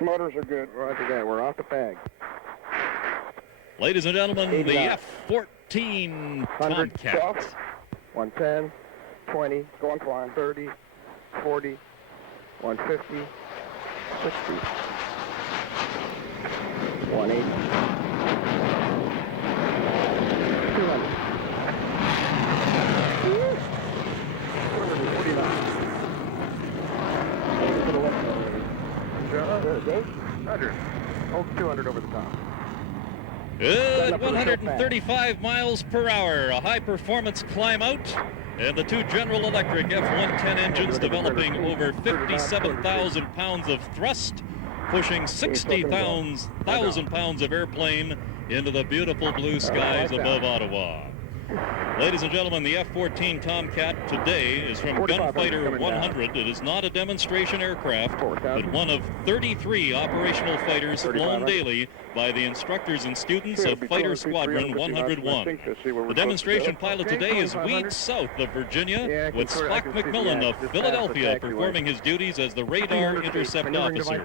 Motors are good. Roger that. We're off the peg. Ladies and gentlemen, the F-14 Tomcat. 110, 20, going flying, 30, 40, 150, 60, 180, 200, 249. Roger. Hold 200 over the top. Good, 135 miles per hour, a high-performance climb-out, and the two General Electric F-110 engines developing over 57,000 pounds of thrust, pushing 60,000 pounds of airplane into the beautiful blue skies above Ottawa. Ladies and gentlemen, the F-14 Tomcat today is from Gunfighter 100. It is not a demonstration aircraft, but one of 33 operational fighters flown daily by the instructors and students of Fighter Squadron 101. The demonstration pilot today is Weed South of Virginia, with Spock McMillan of Philadelphia performing his duties as the radar intercept officer.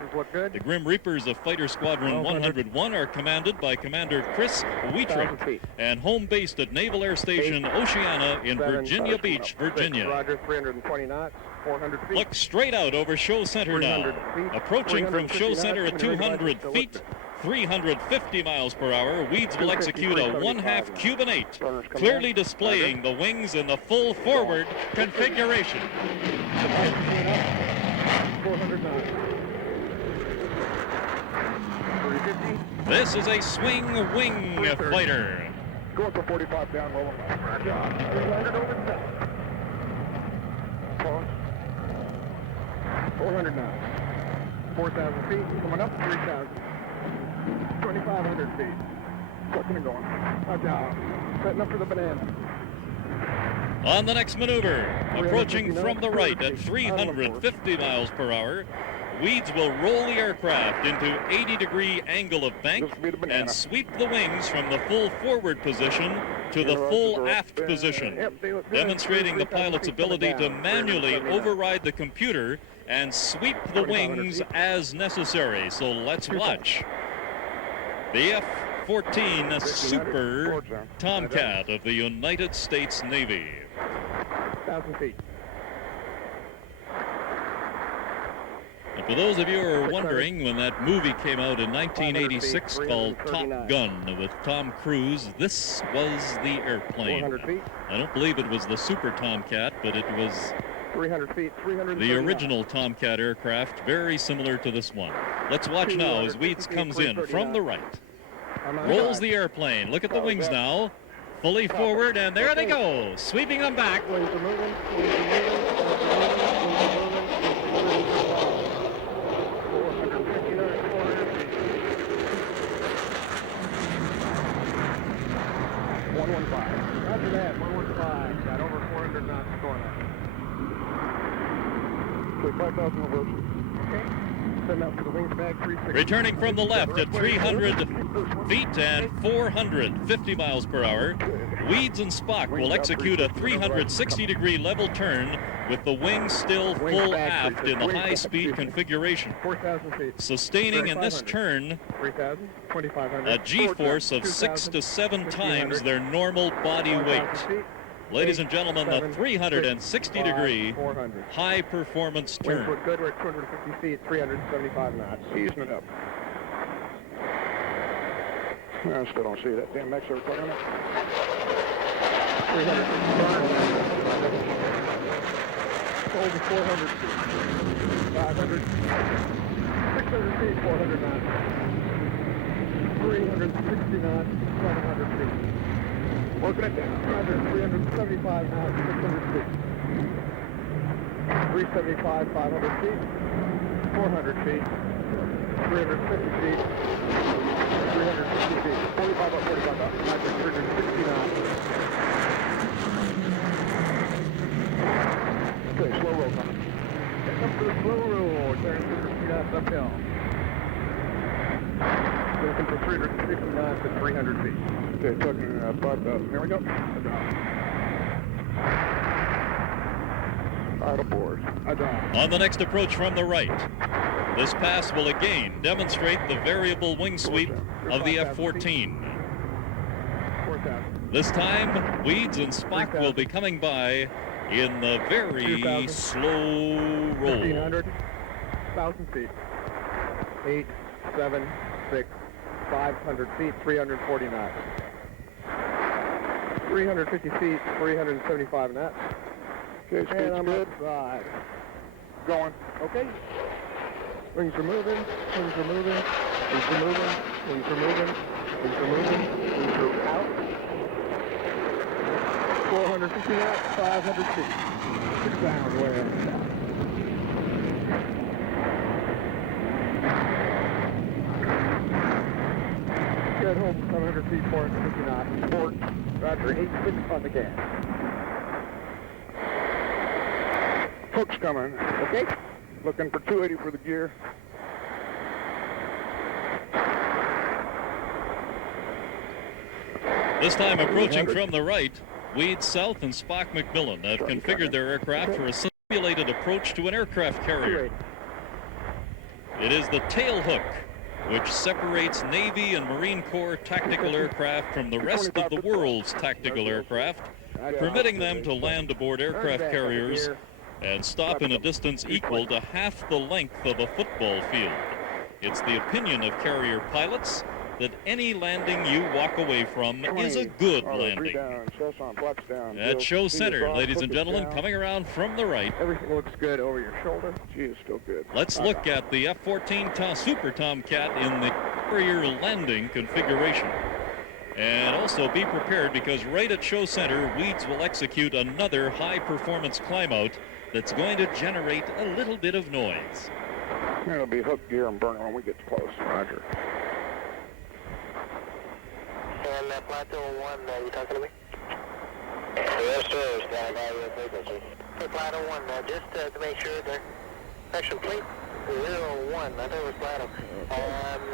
The Grim Reapers of Fighter Squadron 101 are commanded by Commander Chris Wheatrick and home based at Naval Air Station Oceana in Virginia Beach, Virginia. Roger, 320 knots, 400 feet. Look straight out over show center now. Approaching from show center at 200 feet, 350 miles per hour, Weeds will execute a 1/2 Cuban 8, clearly displaying the wings in the full forward configuration. 400 knots. This is a swing wing fighter. Going for 45 down, rolling back. 300 over the top. Pause. 400 knots. 4,000 feet, coming up 3,000. 2,500 feet. Looking and going. Down. Setting up for the banana. On the next maneuver, approaching from the right at 350 miles per hour, Weeds will roll the aircraft into 80-degree angle of bank and sweep the wings from the full forward position to the full aft position, demonstrating the pilot's ability to manually override the computer and sweep the wings as necessary. So let's watch the F-14 Super Tomcat of the United States Navy. 1,000 feet. And for those of you who are wondering, when that movie came out in 1986 called Top Gun with Tom Cruise, this was the airplane. I don't believe it was the Super Tomcat, but it was 300 feet, the original Tomcat aircraft, very similar to this one. Let's watch now as Weeds comes in from the right. Rolls the airplane. Look at the wings now. Fully forward, and there they go, sweeping them back. Roger that, 115. Got over 400 knots going up. 5,000 reverse. Okay. Setting up for the wings back, 360. Returning from the left at 300 feet and 450 miles per hour, Weeds and Spock will execute a 360-degree level turn with the wings still full aft in the high-speed configuration, sustaining in this turn a G-force of 6 to 7 times their normal body weight. Ladies and gentlemen, the 360-degree high-performance turn. Good, we're at 250 feet, 375 knots. Easing it up. I still don't see that damn X-ray on it. 300 over 400 feet. 500. 600 feet, 400 knots. 360 knots, 700 feet. Working it down. Roger, 375 knots, 600 feet. 375, 500 feet. 400 feet. 350 feet. 350 feet. 45 up, 45 up. Roger, 360 knots. Okay, slow roll coming. Come to the slow roll. Turn 360 knots uphill. Looking for 360 knots at 300 feet. Okay, talking about, here we go. Out aboard. On the next approach from the right, this pass will again demonstrate the variable wing sweep of the F-14. 4,000. This time, Weeds and Spock will be coming by in the very slow roll. 1,500. 1,000 feet. 8, 7, 6, 500 feet, 340 knots. 350 feet, 375 knots. Okay, speed's good. Side. Going. Okay. Wings are moving. Wings are moving. Wings are moving. Wings are moving. Wings are moving. Wings are out. 450 knots, 500 feet. Down way up. Get home 700 feet, 450 knots. Port. Roger, 8-6 on the gas. Hook's coming. Okay. Looking for 280 for the gear. This time approaching from the right, Weeds South and Spock McMillan have configured their aircraft for a simulated approach to an aircraft carrier. It is the tail hook, which separates Navy and Marine Corps tactical aircraft from the rest of the world's tactical aircraft, permitting them to land aboard aircraft carriers and stop in a distance equal to half the length of a football field. It's the opinion of carrier pilots that any landing you walk away from is a good landing. At Show Center, ladies and gentlemen, coming around from the right. Everything looks good over your shoulder. Gee, it's still good. Let's look at the F-14 Super Tomcat in the carrier landing configuration. And also be prepared, because right at Show Center, Weeds will execute another high-performance climb-out that's going to generate a little bit of noise. It'll be hook, gear, and burner when we get close. Roger. And Plateau 1, you talking to me? Yes, sir. Standing by your frequency. Hey, Plateau 1, just to make sure that section plate 01, I think it was Plateau.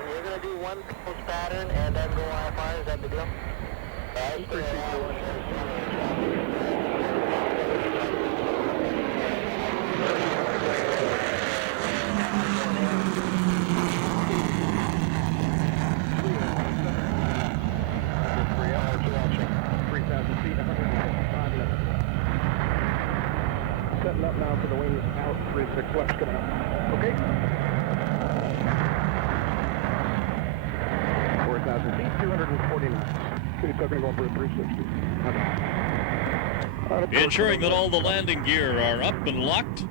You're going to do one post pattern and then go IFR, is that the deal? Setting up now for the wings out, 3-6 left coming up. Okay. 4,000 feet, 240 knots. Okay, tucking going for a 360. Ensuring that all the landing gear are up and locked,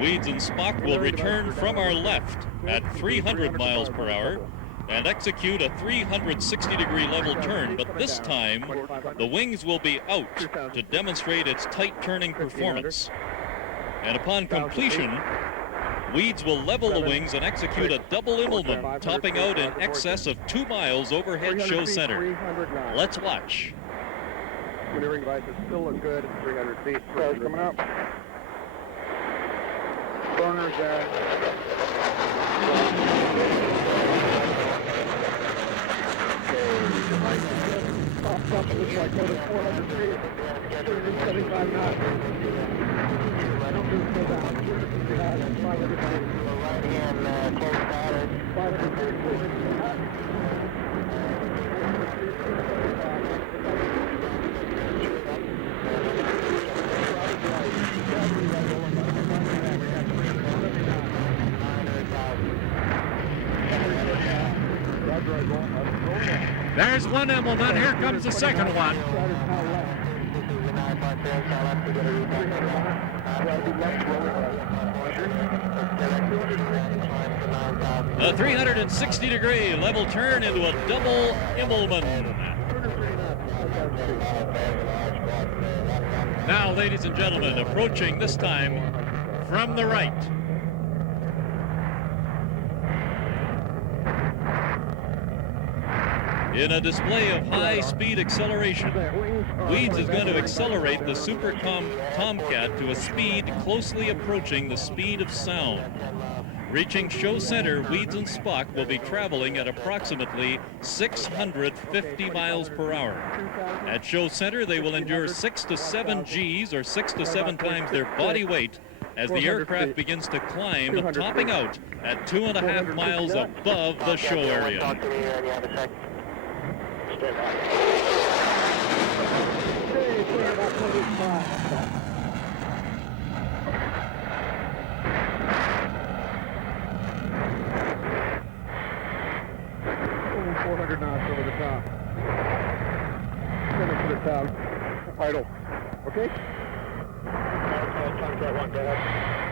Weeds and Spock will return from our left at 300 miles per hour and execute a 360-degree level turn, but this time the wings will be out to demonstrate its tight turning performance. And upon completion, Weeds will level the wings and execute a double Immelmann, topping out in excess of 2 miles overhead Show Center. Let's watch. Maneuvering devices still look good at 300 feet. Cars coming up. Burners there. Stop it, looks like more than 400 feet. 275 knots. Don't do slow down. 500 feet. Right hand, close pattern. 500 feet. There's one Immelmann. Here comes the second one. 360-degree level turn into a double Immelmann. Now, ladies and gentlemen, approaching this time from the right. In a display of high-speed acceleration, Weeds is going to accelerate the Super Tomcat to a speed closely approaching the speed of sound. Reaching Show Center, Weeds and Spock will be traveling at approximately 650 miles per hour. At Show Center, they will endure 6 to 7 Gs, or 6 to 7 times their body weight, as the 400 aircraft feet. begins to climb, 200 topping feet. out at 2.5 450 miles knots. above the show area. Talk to me when you have a sec. Stand by. Okay, clear about 25. 400 knots over the top. Send it to the top. Idle. Okay? Tomcat 1, go ahead.